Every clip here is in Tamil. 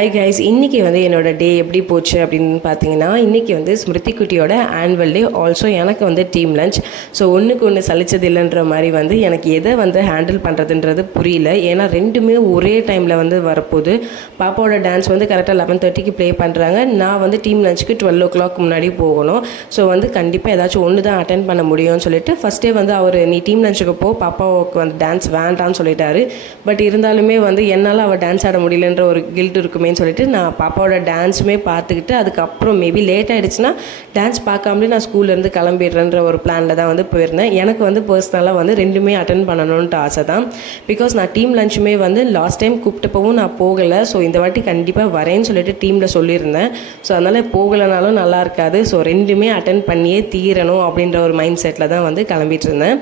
ஹாய் கைஸ், இன்றைக்கி வந்து என்னோடய டே எப்படி போச்சு அப்படின்னு பார்த்தீங்கன்னா, இன்றைக்கி வந்து ஸ்மிருதி குட்டியோட ஆனுவல் டே. ஆல்சோ எனக்கு வந்து டீம் லஞ்ச். ஸோ ஒன்றுக்கு ஒன்று சலிச்சது இல்லைன்ற மாதிரி வந்து எனக்கு எதை வந்து ஹேண்டில் பண்ணுறதுன்றது புரியல. ஏன்னா ரெண்டுமே ஒரே டைமில் வந்து வரப்போகுது. பாப்பாவோட டான்ஸ் வந்து கரெக்டாக 11:30க்கு ப்ளே பண்ணுறாங்க. நான் வந்து டீம் லஞ்சுக்கு 12 o'clock முன்னாடி போகணும். ஸோ வந்து கண்டிப்பாக ஏதாச்சும் ஒன்று தான் அட்டென்ட் பண்ண முடியும்னு சொல்லிட்டு ஃபஸ்ட்டே வந்து அவர் நீ டீம் லஞ்சுக்கு போ, பாப்பாவுக்கு வந்து டான்ஸ் வேண்டான்னு சொல்லிட்டாரு. பட் இருந்தாலுமே வந்து என்னால் அவள் டான்ஸ் ஆட முடியலன்ற ஒரு கில்ட் இருக்குமே சொல்லிட்டு நான் பாப்பாவோட டான்ஸுமே பார்த்துக்கிட்டு அதுக்கப்புறம் மேபி லேட் ஆகிடுச்சுன்னா டான்ஸ் பார்க்காமலே நான் ஸ்கூல்லேருந்து கிளம்பிடுறேன்ற ஒரு பிளானில் தான் வந்து போயிருந்தேன். எனக்கு வந்து பர்சனலாக வந்து ரெண்டுமே அட்டன் பண்ணணுன்ட்டு ஆசை தான். பிகாஸ் நான் டீம் லஞ்சுமே வந்து லாஸ்ட் டைம் கூப்பிட்டப்பவும் நான் போகலை. ஸோ இந்த வாட்டி கண்டிப்பாக வரேன்னு சொல்லிட்டு டீமில் சொல்லியிருந்தேன். ஸோ அதனால் போகலைனாலும் நல்லா இருக்காது. ஸோ ரெண்டுமே அட்டன் பண்ணியே தீரணும் அப்படின்ற ஒரு மைண்ட் செட்டில் தான் வந்து கிளம்பிட்டு இருந்தேன்.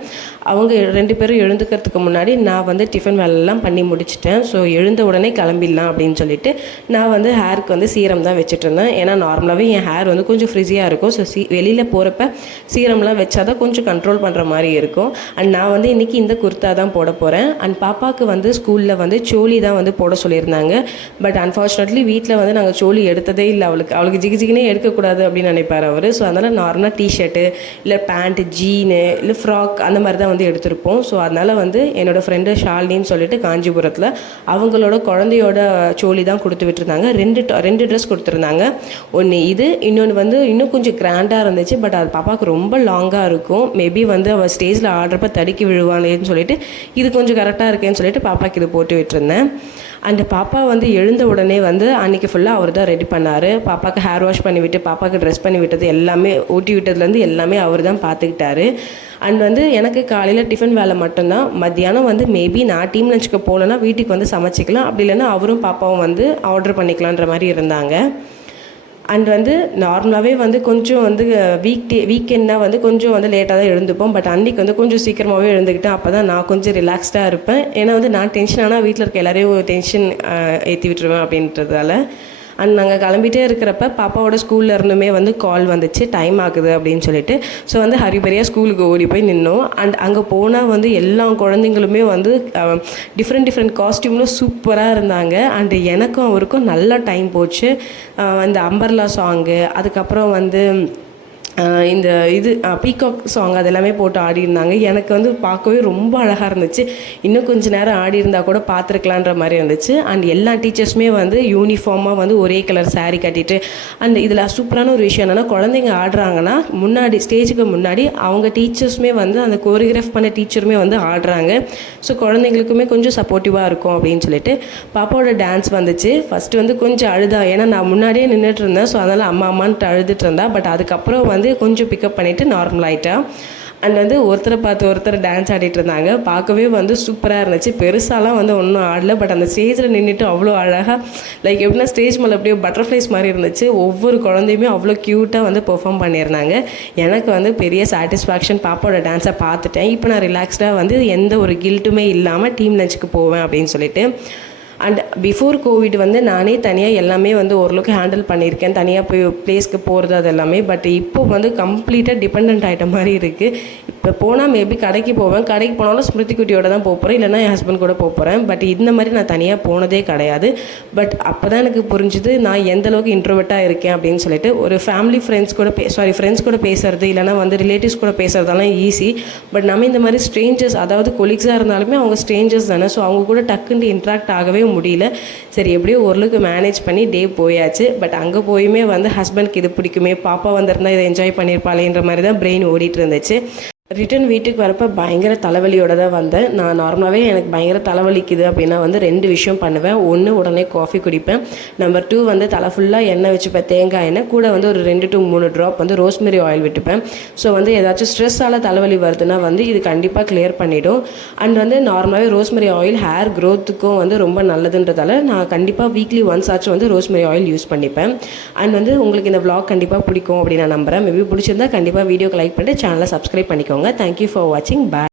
அவங்க 2 பேரும் எழுந்துக்கிறதுக்கு முன்னாடி நான் வந்து டிஃபன் வேலைலாம் பண்ணி முடிச்சிட்டேன். ஸோ எழுந்த உடனே கிளம்பிடலாம் அப்படின்னு சொல்லிட்டு நான் வந்து ஹேருக்கு வந்து சீரம் தான் வச்சுட்டு இருந்தேன். ஏன்னா நார்மலாகவே என் ஹேர் வந்து கொஞ்சம் ஃப்ரிஸியாக இருக்கும். ஸோ வெளியில் போகிறப்ப சீரம்லாம் வச்சா தான் கொஞ்சம் கண்ட்ரோல் பண்ணுற மாதிரி இருக்கும். அண்ட் நான் வந்து இன்றைக்கி இந்த குர்த்தா தான் போட போகிறேன். அண்ட் பாப்பாவுக்கு வந்து ஸ்கூலில் வந்து சோலி தான் வந்து போட சொல்லியிருந்தாங்க. பட் அன்ஃபார்ச்சுனேட்லி வீட்டில் வந்து நாங்கள் சோலி எடுத்ததே இல்லை. அவளுக்கு ஜிகினே எடுக்கக்கூடாது அப்படின்னு நினைப்பார் அவர். ஸோ அதனால் நார்மலாக டிஷர்ட்டு இல்லை பேண்ட்டு, ஜீனு இல்லை ஃப்ராக் அந்த மாதிரி தான் வந்து எடுத்திருப்போம். ஸோ அதனால் வந்து என்னோடய ஃப்ரெண்டு ஷாலினின்னு சொல்லிட்டு காஞ்சிபுரத்தில் அவங்களோட குழந்தையோட சோலி தான் கொடுத்து விட்டுருந்தாங்க. ரெண்டு ட்ரெஸ் கொடுத்துருந்தாங்க. ஒன்று இது, இன்னொன்று வந்து இன்னும் கொஞ்சம் கிராண்டாக இருந்துச்சு. பட் அது பாப்பாவுக்கு ரொம்ப லாங்காக இருக்கும். மேபி வந்து அவள் ஸ்டேஜில் ஆடுறப்ப தடுக்கி விழுவானேன்னு சொல்லிட்டு இது கொஞ்சம் கரெக்டாக இருக்கேன்னு சொல்லிட்டு பாப்பாவுக்கு இது போட்டு விட்டுருந்தேன். அந்த பாப்பா வந்து எழுந்த உடனே வந்து அன்றைக்கி ஃபுல்லாக அவர் தான் ரெடி பண்ணார். பாப்பாவுக்கு ஹேர் வாஷ் பண்ணிவிட்டு பாப்பாவுக்கு ட்ரெஸ் பண்ணி விட்டது எல்லாமே, ஊட்டி விட்டதுலேருந்து எல்லாமே அவர் தான் பார்த்துக்கிட்டாரு. அண்ட் வந்து எனக்கு காலையில் டிஃபன் வேலை மட்டும்தான். மத்தியானம் வந்து மேபி நான் டீம் லஞ்சுக்கு போகலன்னா வீட்டுக்கு வந்து சமைச்சிக்கலாம். அப்படி இல்லைன்னா அவரும் பாப்பாவும் வந்து ஆர்டர் பண்ணிக்கலான்ற மாதிரி இருந்தாங்க. அண்ட் வந்து நார்மலாகவே வந்து கொஞ்சம் வந்து வீக்கெண்டாக வந்து கொஞ்சம் வந்து லேட்டாக தான் எழுந்துப்போம். பட் அன்றைக்கி வந்து கொஞ்சம் சீக்கிரமாகவே எழுந்துக்கிட்டேன். அப்போ தான் நான் கொஞ்சம் ரிலாக்ஸ்டாக இருப்பேன். ஏன்னா வந்து நான் டென்ஷன் ஆனால் வீட்டில் இருக்க எல்லாரையும் டென்ஷன் ஏற்றி விட்டுருவேன் அப்படின்றதால. அண்ட் நாங்கள் கிளம்பிட்டே இருக்கிறப்ப பாப்பாவோட ஸ்கூலில் இருந்துமே வந்து கால் வந்துச்சு, டைம் ஆகுது அப்படின்னு சொல்லிட்டு. ஸோ வந்து ஹரிபரியாக ஸ்கூலுக்கு ஓடி போய் நின்னோம். அண்ட் அங்கே போனால் வந்து எல்லா குழந்தைங்களுமே வந்து டிஃப்ரெண்ட் காஸ்டியூம்லும் சூப்பராக இருந்தாங்க. அண்டு எனக்கும் அவருக்கும் நல்லா டைம் போச்சு. இந்த அம்பர்லா சாங்கு, அதுக்கப்புறம் வந்து இந்த இது பீகாக் சாங் அதெல்லாமே போட்டு ஆடிருந்தாங்க. எனக்கு வந்து பார்க்கவே ரொம்ப அழகாக இருந்துச்சு. இன்னும் கொஞ்சம் நேரம் ஆடி இருந்தால் கூட பார்த்துருக்கலான்ற மாதிரி இருந்துச்சு. அண்ட் எல்லா டீச்சர்ஸுமே வந்து யூனிஃபார்மாக வந்து ஒரே கலர் சாரீ கட்டிட்டு, அண்ட் இதில் சூப்பரான ஒரு விஷயம் என்னென்னா, குழந்தைங்க ஆடுறாங்கன்னா முன்னாடி ஸ்டேஜுக்கு முன்னாடி அவங்க டீச்சர்ஸுமே வந்து அந்த கோரியோகிராஃப் பண்ண டீச்சருமே வந்து ஆடுறாங்க. ஸோ குழந்தைங்களுக்குமே கொஞ்சம் சப்போர்ட்டிவாக இருக்கும் அப்படின்னு சொல்லிட்டு பாப்பாவோட டான்ஸ் வந்துச்சு. ஃபஸ்ட்டு வந்து கொஞ்சம் அழுதா, ஏன்னா நான் முன்னாடியே நின்றுட்டு இருந்தேன். ஸோ அதனால் அம்மான்ட்டு அழுதுட்டு இருந்தா. பட் அதுக்கப்புறம் வந்து கொஞ்சம் பிக்கப் பண்ணிவிட்டு நார்மல் ஆகிட்டா. அண்ட் வந்து ஒருத்தரை பார்த்து ஒருத்தர் டான்ஸ் ஆடிட்டு இருந்தாங்க. பார்க்கவே வந்து சூப்பராக இருந்துச்சு. பெருசாலாம் வந்து ஒன்றும் ஆடலை. பட் அந்த ஸ்டேஜில் நின்றுட்டு அவ்வளோ அழகாக, லைக் எப்படின்னா ஸ்டேஜ் மேலே அப்படியே பட்டர்ஃப்ளைஸ் மாதிரி இருந்துச்சு. ஒவ்வொரு குழந்தையுமே அவ்வளோ க்யூட்டாக வந்து பெர்ஃபார்ம் பண்ணியிருந்தாங்க. எனக்கு வந்து பெரிய சாட்டிஸ்ஃபேக்ஷன். பாப்பாவோட டான்ஸை பார்த்துட்டேன். இப்போ நான் ரிலாக்ஸ்டாக வந்து எந்த ஒரு கில்ட்டுமே இல்லாமல் டீம் லஞ்சுக்கு போவேன் அப்படின்னு சொல்லிட்டு. அண்ட் பிஃபோர் கோவிட் வந்து நானே தனியாக எல்லாமே வந்து ஓரளவுக்கு ஹேண்டில் பண்ணியிருக்கேன். தனியாக போய் பிளேஸ்க்கு போகிறது அது எல்லாமே. பட் இப்போ வந்து கம்ப்ளீட்டாக டிபெண்ட் ஆகிட்ட மாதிரி இருக்குது. இப்போ போனால் மேபி கடைக்கு போவேன். கடைக்கு போனாலும் ஸ்மிருதி குட்டியோட தான் போகிறேன், இல்லைனா என் ஹஸ்பண்ட் கூட போகிறேன். பட் இந்த மாதிரி நான் தனியாக போனதே கிடையாது. பட் அப்போ தான் எனக்கு புரிஞ்சுது நான் எந்தளவுக்கு இன்ட்ரோவர்ட்டாக இருக்கேன் அப்படின்னு சொல்லிட்டு. ஒரு ஃபேமிலி ஃப்ரெண்ட்ஸ் கூட பேசுகிறது, இல்லைனா வந்து ரிலேட்டிவ்ஸ் கூட பேசுகிறதெல்லாம் ஈஸி. பட் நம்ம இந்த மாதிரி ஸ்ட்ரேஞ்சர்ஸ், அதாவது கொலீக்ஸாக இருந்தாலுமே அவங்க ஸ்ட்ரேஞ்சர்ஸ் தானே. ஸோ அவங்க கூட டக்குன்னு இன்ட்ராக்ட் ஆகவே முடியல. சரி எப்படியோ ஓரளவுக்கு மேனேஜ் பண்ணி டே போயாச்சு. பட் அங்கே போயுமே வந்து ஹஸ்பண்ட்க்கு இது பிடிக்குமே, பாப்பா வந்திருந்தால் இதை என்ஜாய் பண்ணியிருப்பாளேன்ற மாதிரி தான் பிரெயின் ஓடிட்டு இருந்துச்சு. ரிட்டன் வீட்டுக்கு வரப்போ பயங்கர தலைவலியோடு தான் வந்தேன். நான் நார்மலாகவே எனக்கு பயங்கர தலைவலிக்குது அப்படின்னா வந்து 2 விஷயம் பண்ணுவேன். ஒன்று, உடனே காஃபி குடிப்பேன். நம்பர் 2 வந்து தலை ஃபுல்லாக எண்ணெய் வச்சுப்பேன், தேங்காய் எண்ணெய். கூட வந்து ஒரு 2 to 3 ட்ராப் வந்து ரோஸ்மெரி ஆயில் விட்டுப்பேன். ஸோ வந்து ஏதாச்சும் ஸ்ட்ரெஸ்ஸால் தலைவலி வருதுன்னா வந்து இது கண்டிப்பாக கிளியர் பண்ணிவிடும். அண்ட் வந்து நார்மலாகவே ரோஸ்மெரி ஆயில் ஹேர் க்ரோத்துக்கும் வந்து ரொம்ப நல்லதுன்றதால நான் கண்டிப்பாக வீக்லி ஒன்ஸ் ஆச்சும் வந்து ரோஸ்மெரி ஆயில் யூஸ் பண்ணிப்பேன். அண்ட் வந்து உங்களுக்கு இந்த vlog கண்டிப்பாக பிடிக்கும் அப்படின்னு நான் நம்புகிறேன். மேபி பிடிச்சிருந்தா கண்டிப்பாக வீடியோக்கு லைக் பண்ணிட்டு சேனலை சப்ஸ்கிரைப் பண்ணிக்கோங்க. Thank you for watching. Bye.